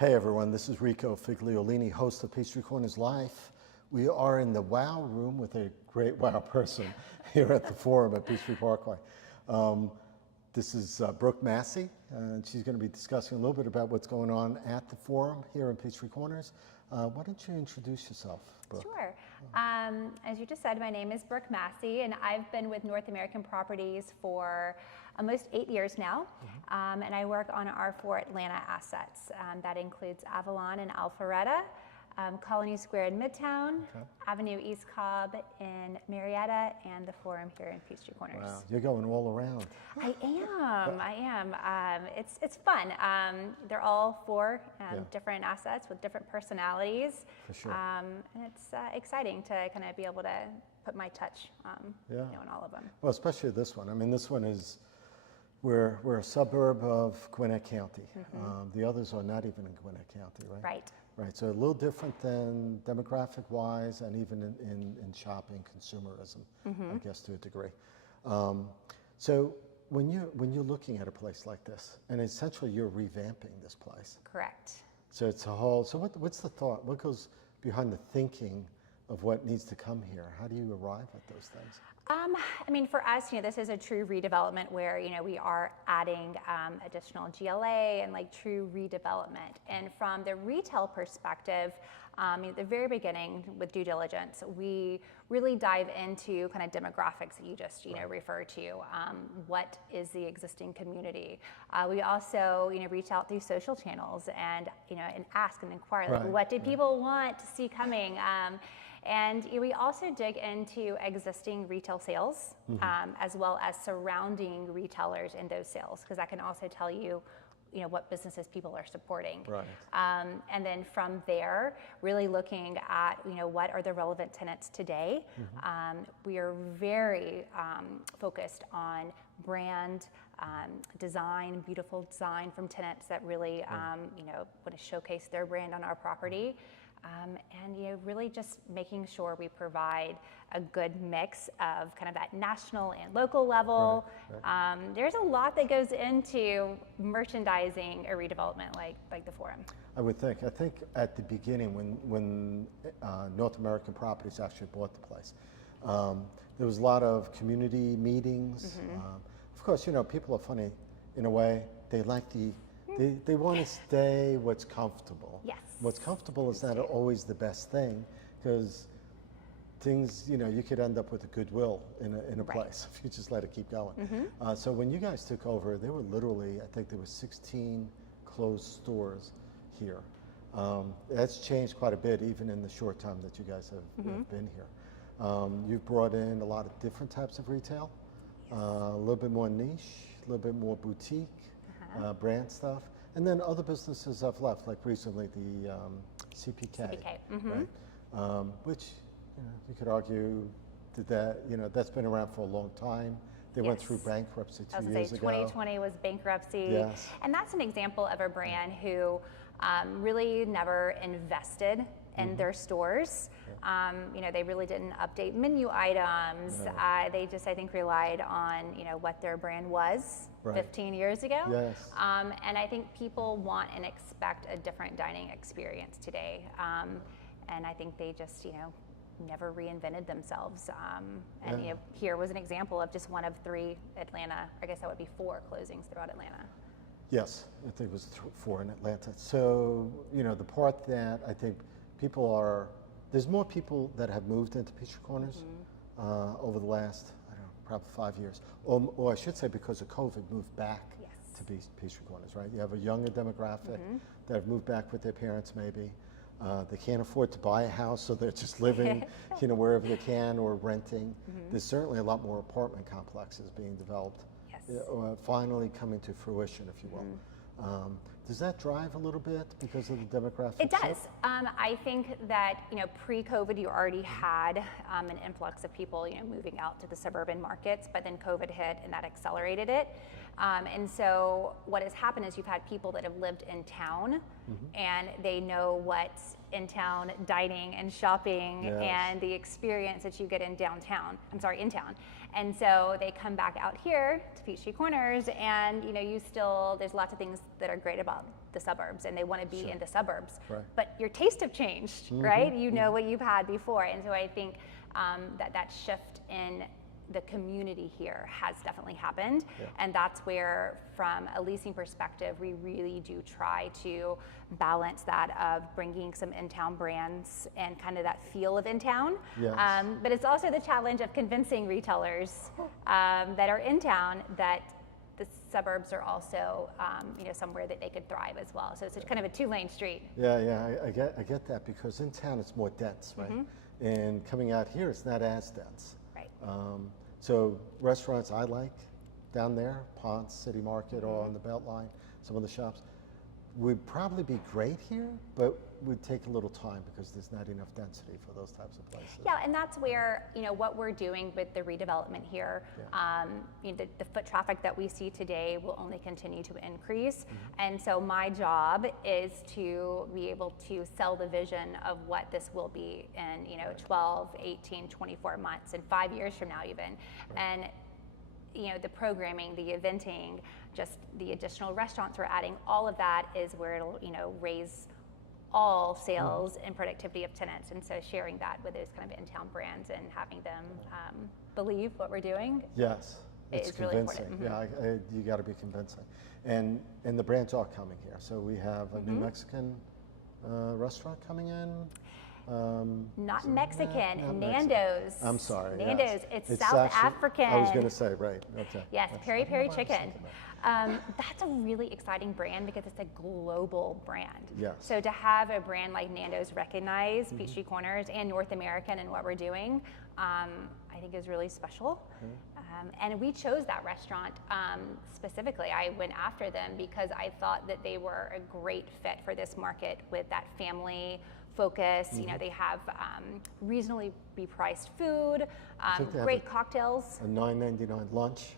Hey everyone, this is Rico Figliolini, host of Peachtree Corners Live. We are in the WOW room with a great WOW person here at the Forum at Peachtree Parkway. This is Brooke Massey, and she's going to be discussing a little bit about what's going on at the Forum here in Peachtree Corners. Why don't you introduce yourself, Brooke? Sure. As you just said, my name is Brooke Massey, and I've been with North American Properties for almost 8 years now, and I work on our 4 Atlanta assets. That includes Avalon and Alpharetta, Colony Square in Midtown, Avenue East Cobb in Marietta, and the Forum here in Peachtree Corners. Wow, you're going all around. I am. It's fun. They're all 4 different assets with different personalities. For sure. And it's exciting to kind of be able to put my touch on all of them. Well, especially this one. I mean, this one is, we're a suburb of Gwinnett County. The others are not even in Gwinnett County, right? Right. Right, so a little different than demographic-wise and even in shopping, consumerism, I guess, to a degree. So when you're looking at a place like this, and essentially you're revamping this place. Correct. So it's a whole, so what's the thought? What goes behind the thinking of what needs to come here? How do you arrive at those things? I mean, for us, this is a true redevelopment where, we are adding additional GLA and like true redevelopment. And from the retail perspective, at the very beginning with due diligence, we really dive into kind of demographics that you just, refer to. What is the existing community? We also, reach out through social channels and, and ask and inquire, like, what do people want to see coming? And we also dig into existing retail sales, as well as surrounding retailers in those sales, because that can also tell you, what businesses people are supporting. Right. And then from there, really looking at, what are the relevant tenants today. We are very focused on brand design, beautiful design from tenants that really, want to showcase their brand on our property. And really just making sure we provide a good mix of kind of that national and local level. Right. There's a lot that goes into merchandising a redevelopment like the Forum. I would think. I think at the beginning when North American Properties actually bought the place, there was a lot of community meetings. Of course, people are funny in a way. They like they want to stay what's comfortable. Yes. What's comfortable is not always the best thing, because things, you could end up with a goodwill in a place if you just let it keep going. So when you guys took over, there were literally, I think there were 16 closed stores here. That's changed quite a bit, even in the short time that you guys have been here. You've brought in a lot of different types of retail, a little bit more niche, a little bit more boutique. Brand stuff, and then other businesses have left, like recently the CPK. Right? Which you could argue that's been around for a long time. They went through bankruptcy 2 years ago. 2020 was bankruptcy, yes. And that's an example of a brand who really never invested in their stores. They really didn't update menu items. No. They just, I think, relied on, what their brand was 15 years ago. Yes. And I think people want and expect a different dining experience today. And I think they just, never reinvented themselves. And, here was an example of just one of 3 Atlanta, I guess that would be 4 closings throughout Atlanta. Yes, I think it was 4 in Atlanta. So, the part that I think there's more people that have moved into Peachtree Corners over the last, probably 5 years. Or I should say, because of COVID, moved back to Peachtree Corners, right? You have a younger demographic that have moved back with their parents, maybe. They can't afford to buy a house, so they're just living, wherever they can, or renting. There's certainly a lot more apartment complexes being developed. Finally coming to fruition, if you will. Does that drive a little bit because of the demographics? It does. I think that, pre-COVID, you already had an influx of people, moving out to the suburban markets, but then COVID hit and that accelerated it. And so what has happened is you've had people that have lived in town and they know what's in town dining and shopping and the experience that you get in town. And so they come back out here to Peachtree Corners and, there's lots of things that are great about the suburbs and they want to be Sure. in the suburbs. Right. But your tastes have changed, right? You know what you've had before. And so I think that shift in the community here has definitely happened. Yeah. And that's where, from a leasing perspective, we really do try to balance that of bringing some in-town brands and kind of that feel of in-town. Yes. But it's also the challenge of convincing retailers that are in town that the suburbs are also, somewhere that they could thrive as well. So it's kind of a two-lane street. Yeah, I get that, because in town it's more dense, right? And coming out here, it's not as dense. Right. So restaurants I like down there, Ponce, City Market, or on the Beltline, some of the shops, would probably be great here, but would take a little time because there's not enough density for those types of places. Yeah, and that's where, what we're doing with the redevelopment here, the foot traffic that we see today will only continue to increase. And so my job is to be able to sell the vision of what this will be in, 12, 18, 24 months, and 5 years from now even. And the programming, the eventing, just the additional restaurants we're adding, all of that is where it'll, raise all sales and productivity of tenants. And so sharing that with those kind of in-town brands and having them believe what we're doing. Yes, it's is really convincing. important. Yeah, you got to be convincing. And the brands are coming here. So we have a New Mexican restaurant coming in. Not Mexican, not Nando's. Mexican. I'm sorry. Nando's. Yes. It's South actually, African. I was going to say, right. Okay. Yes, That's- Peri I don't know Peri why I was Chicken. thinking that. That's a really exciting brand because it's a global brand. Yes. So to have a brand like Nando's recognize Peachtree Corners and North American and what we're doing, I think is really special. And we chose that restaurant specifically. I went after them because I thought that they were a great fit for this market with that family focus. They have reasonably priced food, think they have great cocktails. A $9.99 lunch.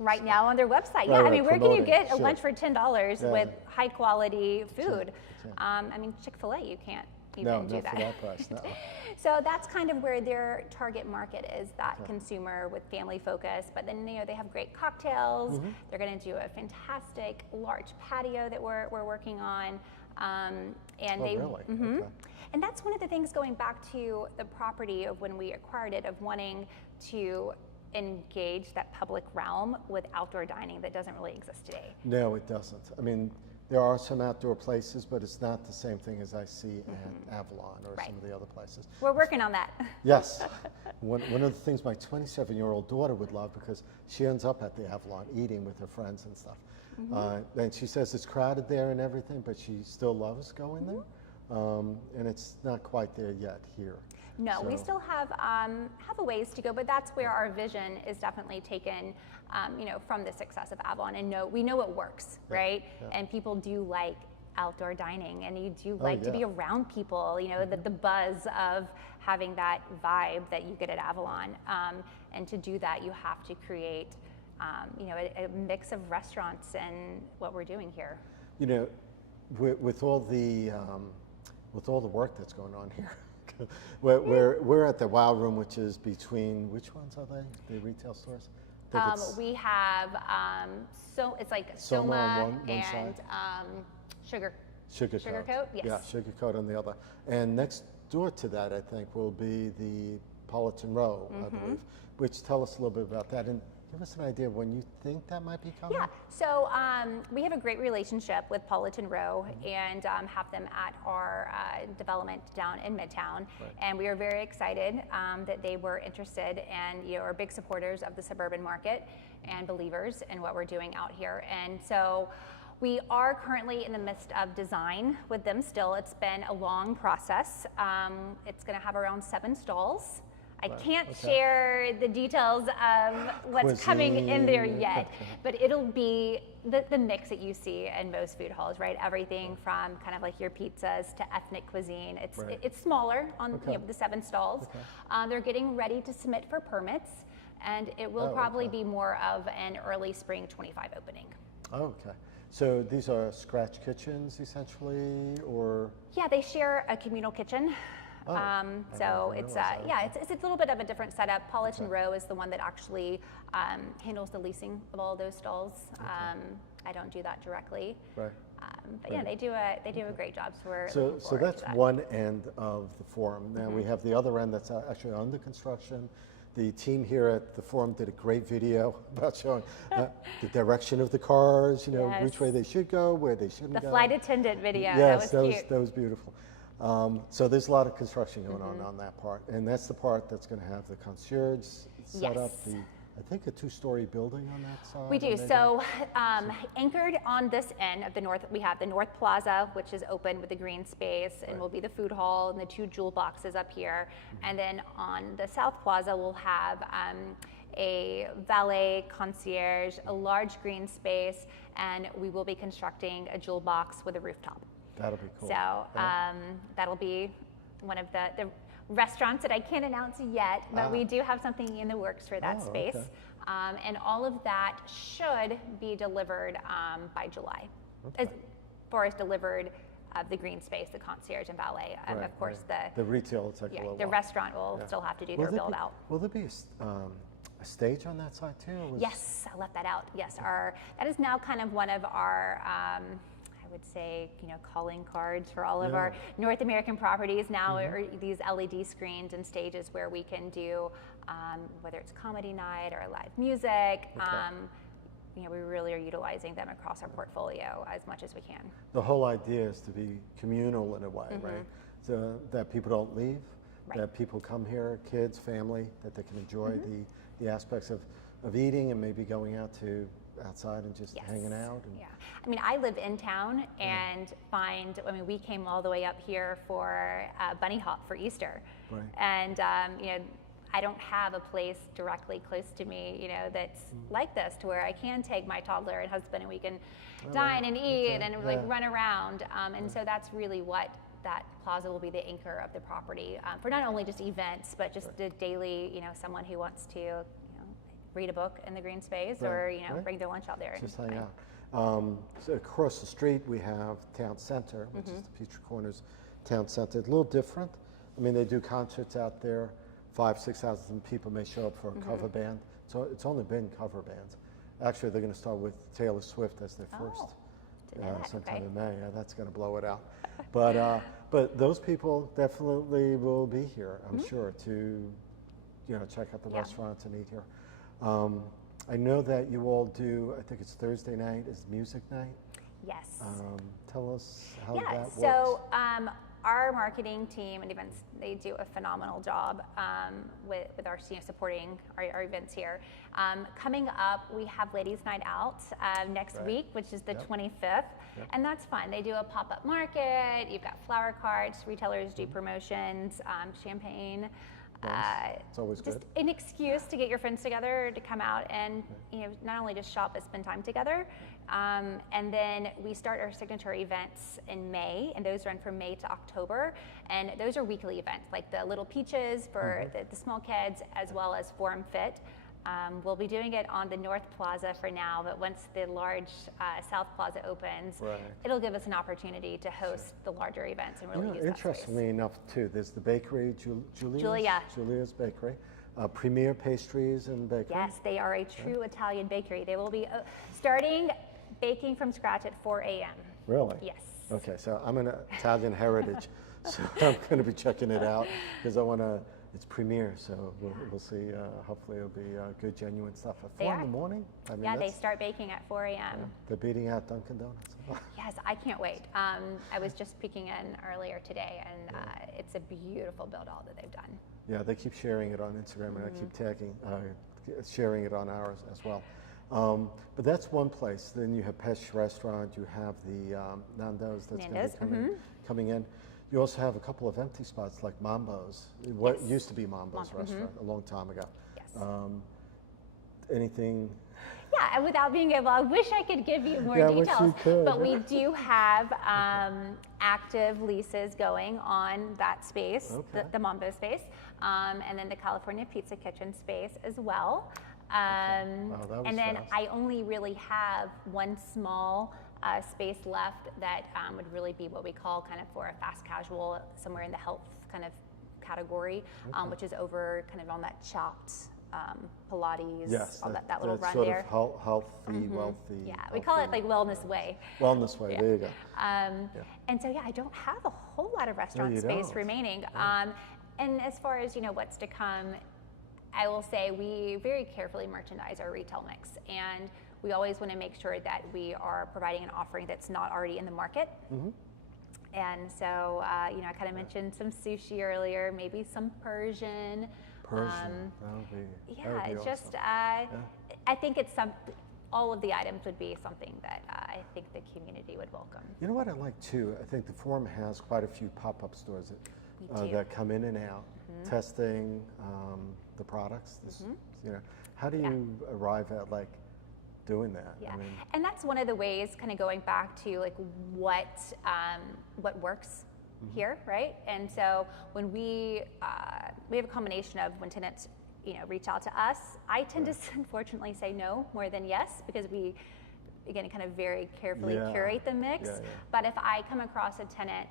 Right now on their website. Right, Where can you promoting, get a sure. lunch for $10 with Yeah. high quality food? can't. Chick-fil-A, you can't even do not that. for that price. No. So that's kind of where their target market is, that consumer with family focus. But then they have great cocktails. They're going to do a fantastic large patio that we're working on. And Oh, they really? Okay. And that's one of the things, going back to the property of when we acquired it, of wanting to engage that public realm with outdoor dining that doesn't really exist today. No, it doesn't. I mean, there are some outdoor places, but it's not the same thing as I see at Avalon or Right. some of the other places. We're working on that. Yes. One of the things my 27-year-old daughter would love, because she ends up at the Avalon eating with her friends and stuff. And she says it's crowded there and everything, but she still loves going there. And it's not quite there yet here. No, we So- still have a ways to go, but that's where our vision is definitely taken, from the success of Avalon. And we know it works, right? yeah. And people do like outdoor dining, and you do like to be yeah. around people. The buzz of having that vibe that you get at Avalon. And to do that, you have to create, a mix of restaurants and what we're doing here. With all the work that's going on here, we're at the Wow Room, which is between, which ones are they? The retail stores? I think it's We have it's like Soma on Soma one and side. Sugarcoat, yes. Yeah, Sugarcoat on the other. And next door to that, I think, will be the Politan Row, I believe. Which, tell us a little bit about that, and give us an idea of when you think that might be coming. Yeah, so we have a great relationship with Politan Row and have them at our development down in Midtown. Right. And we are very excited that they were interested and are big supporters of the suburban market and believers in what we're doing out here. And so we are currently in the midst of design with them still. It's been a long process. It's going to have around 7 stalls. I can't share the details of what's coming in there yet, but it'll be the mix that you see in most food halls, right? Everything from kind of like your pizzas to ethnic cuisine. It's smaller on the 7 stalls. They're getting ready to submit for permits, and it will probably be more of an early spring 25 opening. Okay. So these are scratch kitchens, essentially, or? Yeah, they share a communal kitchen. So it's it's a little bit of a different setup. Politan Row is the one that actually handles the leasing of all those stalls. I don't do that directly. Right. But yeah, they do a great job. So we're So, looking so forward that's to that. one end of the forum. Now we have the other end that's actually under construction. The team here at the forum did a great video about showing the direction of the cars, which way they should go, where they shouldn't The go. flight attendant video. Yes, that was cute. that was beautiful. So there's a lot of construction going on that part. And that's the part that's going to have the concierge set up, Yes. I think a 2-story building on that side. We do. or maybe- So anchored on this end of the north, we have the North Plaza, which is open with the green space and will be the food hall and the 2 jewel boxes up here. And then on the South Plaza, we'll have a valet concierge, a large green space, and we will be constructing a jewel box with a rooftop. That'll be cool. So that'll be one of the restaurants that I can't announce yet, but we do have something in the works for that space. Okay. And all of that should be delivered by July. As far as delivered the green space, the concierge and valet. Right, Of course, right. The retail will take a little the while. restaurant will still have to do their build out. Will there be a stage on that side too? or was- Yes, I left that out. Yes, that is now kind of one of our, I would say, calling cards for all of our North American properties now are these LED screens and stages where we can do, whether it's comedy night or live music. We really are utilizing them across our portfolio as much as we can. The whole idea is to be communal in a way, right? So that people don't leave, that people come here, kids, family, that they can enjoy the aspects of eating and maybe going out to outside and just hanging out. And Yeah, I mean, I live in town and we came all the way up here for Bunny Hop for Easter. Right. And, I don't have a place directly close to me, that's like this to where I can take my toddler and husband and we can dine and eat and run around. And so that's really what that plaza will be, the anchor of the property for not only just events, but just the daily, someone who wants to, read a book in the green space or, bring their lunch out there. just hang out. So across the street we have Town Center, which is the Peachtree Corners Town Center. It's a little different. I mean, they do concerts out there. 5,000-6,000 people may show up for a cover band. So it's only been cover bands. Actually, they're going to start with Taylor Swift as their first. Sometime in May. Yeah, that's going to blow it out. But those people definitely will be here, I'm sure, to check out the restaurants and eat here. I know that you all do, I think it's Thursday night is music night. Yes. Tell us how that works. So our marketing team and events, they do a phenomenal job with our supporting our events here. Coming up, we have Ladies Night Out next week, which is the 25th, and that's fun. They do a pop-up market. You've got flower carts. Retailers do promotions, champagne. It's always just good. an excuse to get your friends together to come out and not only just shop but spend time together. And then we start our signature events in May, and those run from May to October. And those are weekly events, like the Little Peaches for the small kids, as well as Form Fit. We'll be doing it on the North Plaza for now, but once the large South Plaza opens, it'll give us an opportunity to host the larger events and really use that space. Interestingly enough, too, there's the bakery, Julia's Bakery, Premier Pastries and Bakery. Yes, they are a true Italian bakery. They will be starting baking from scratch at 4 a.m. Really? Yes. Okay, so I'm an Italian heritage, so I'm going to be checking it out because I want to. It's Premier, so we'll see. Hopefully, it'll be good, genuine stuff. At 4 in the morning. I mean, they start baking at 4 a.m. They're beating out Dunkin' Donuts. Yes, I can't wait. I was just peeking in earlier today, and it's a beautiful build out that they've done. Yeah, they keep sharing it on Instagram, and I keep tagging, sharing it on ours as well. But that's one place. Then you have Pesh Restaurant. You have the Nando's that's going to be coming in. You also have a couple of empty spots like Mambo's, what used to be Mambo's restaurant a long time ago. Yes. Anything? Yeah, and without being able, I wish I could give you more details, wish you could. But we do have active leases going on that space, the Mambo space, and then the California Pizza Kitchen space as well. And then I only really have one small space left that would really be what we call kind of for a fast casual, somewhere in the health kind of category, which is over kind of on that Chopped Pilates, Yes, all that little run sort there. of healthy, wealthy. Yeah, we call it like Wellness Way. Wellness Way. Yeah. There you go. And so, yeah, I don't have a whole lot of restaurant you space don't. remaining. And as far as, what's to come, I will say we very carefully merchandise our retail mix. And we always want to make sure that we are providing an offering that's not already in the market. And so, I kind of mentioned some sushi earlier, maybe some Persian. Persian, that would be It's awesome. just, I think it's all of the items would be something that I think the community would welcome. You know what I like too? I think the Forum has quite a few pop-up stores that come in and out, testing the products. How do you arrive at like doing that? Yeah, I mean, and that's one of the ways, kind of going back to like what works here, right? And so when we have a combination of when tenants reach out to us, I tend to unfortunately say no more than yes, because we again kind of very carefully curate the mix. But if I come across a tenant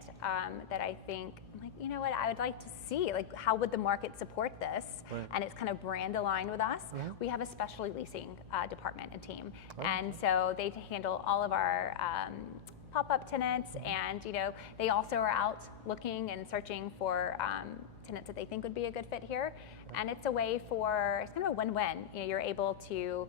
that I think, I'm like, you know what, I would like to see, like, how would the market support this? And it's kind of brand aligned with us. We have a specialty leasing department and team, and so they handle all of our pop-up tenants, and they also are out looking and searching for tenants that they think would be a good fit here. And it's a way it's kind of a win-win. You're able to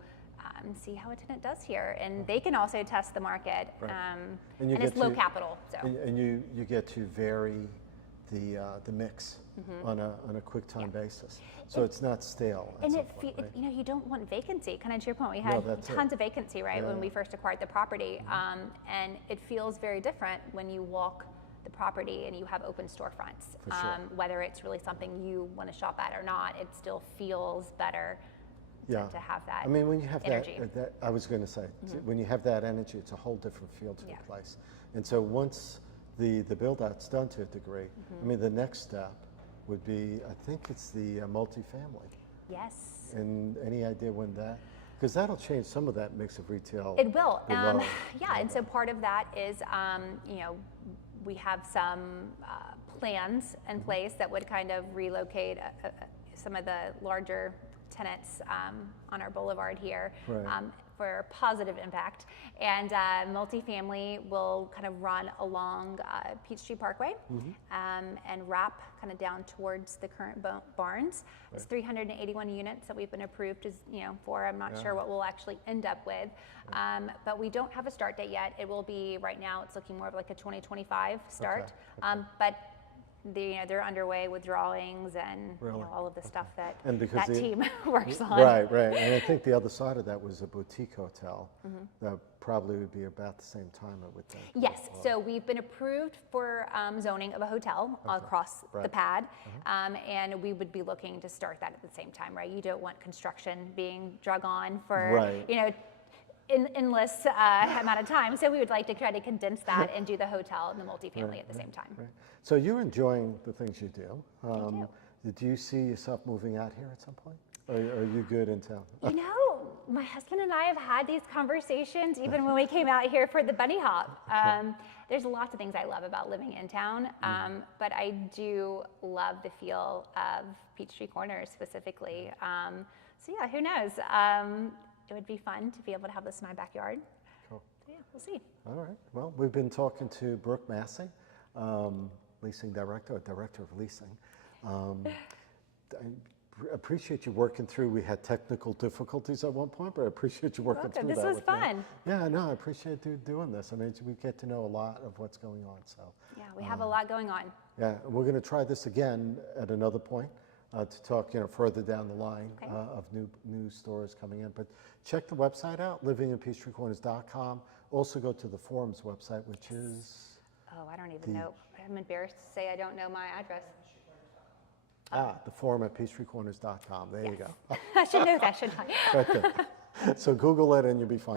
see how a tenant does here, and they can also test the market. And it's low capital. So and you get to vary the mix on a quick time basis, so it's not stale. And you don't want vacancy. Kind of to your point, we had tons of vacancy when we first acquired the property, and it feels very different when you walk the property and you have open storefronts. Whether it's really something you want to shop at or not, it still feels better. To have that. I mean, when you have energy. that, I was going to say, when you have that energy, it's a whole different feel to the place. And so once the build out's done to a degree, I mean, the next step would be, I think it's the multifamily. Yes. And any idea when that? Because that'll change some of that mix of retail. It will. And so part of that is, we have some plans in place that would kind of relocate some of the larger tenants on our boulevard here for positive impact. And multifamily will kind of run along Peachtree Parkway and wrap kind of down towards the current Barnes. It's 381 units that we've been approved for. I'm not sure what we'll actually end up with. But we don't have a start date yet. It will be, right now, it's looking more of like a 2025 start. But they're underway with drawings and all of the stuff that team works on. Right. And I think the other side of that was a boutique hotel that probably would be about the same time, I would think. Yes, so we've been approved for zoning of a hotel across the pad, and we would be looking to start that at the same time, right? You don't want construction being drug on for, endless amount of time. So we would like to try to condense that and do the hotel and the multifamily at the same time. So you're enjoying the things you do. I do. Do you see yourself moving out here at some point? Or are you good in town? My husband and I have had these conversations even when we came out here for the bunny hop. There's lots of things I love about living in town, but I do love the feel of Peachtree Corners specifically. So yeah, who knows? It would be fun to be able to have this in my backyard. Cool. So yeah, we'll see. All right. Well, we've been talking to Brooke Massey, leasing director of leasing. I appreciate you working through. We had technical difficulties at one point, but I appreciate you working through that. This was fun. Yeah, no, I appreciate you doing this. I mean, we get to know a lot of what's going on. So yeah, we have a lot going on. Yeah, we're going to try this again at another point to talk, further down the line of new stores coming in. But check the website out, livinginpeachtreecorners.com. Also go to the Forum's website, which is. Oh, I don't even know. I'm embarrassed to say I don't know my address. The Forum at peachtreecorners.com. There you go. I should know that, shouldn't I? Right there. So Google it and you'll be fine.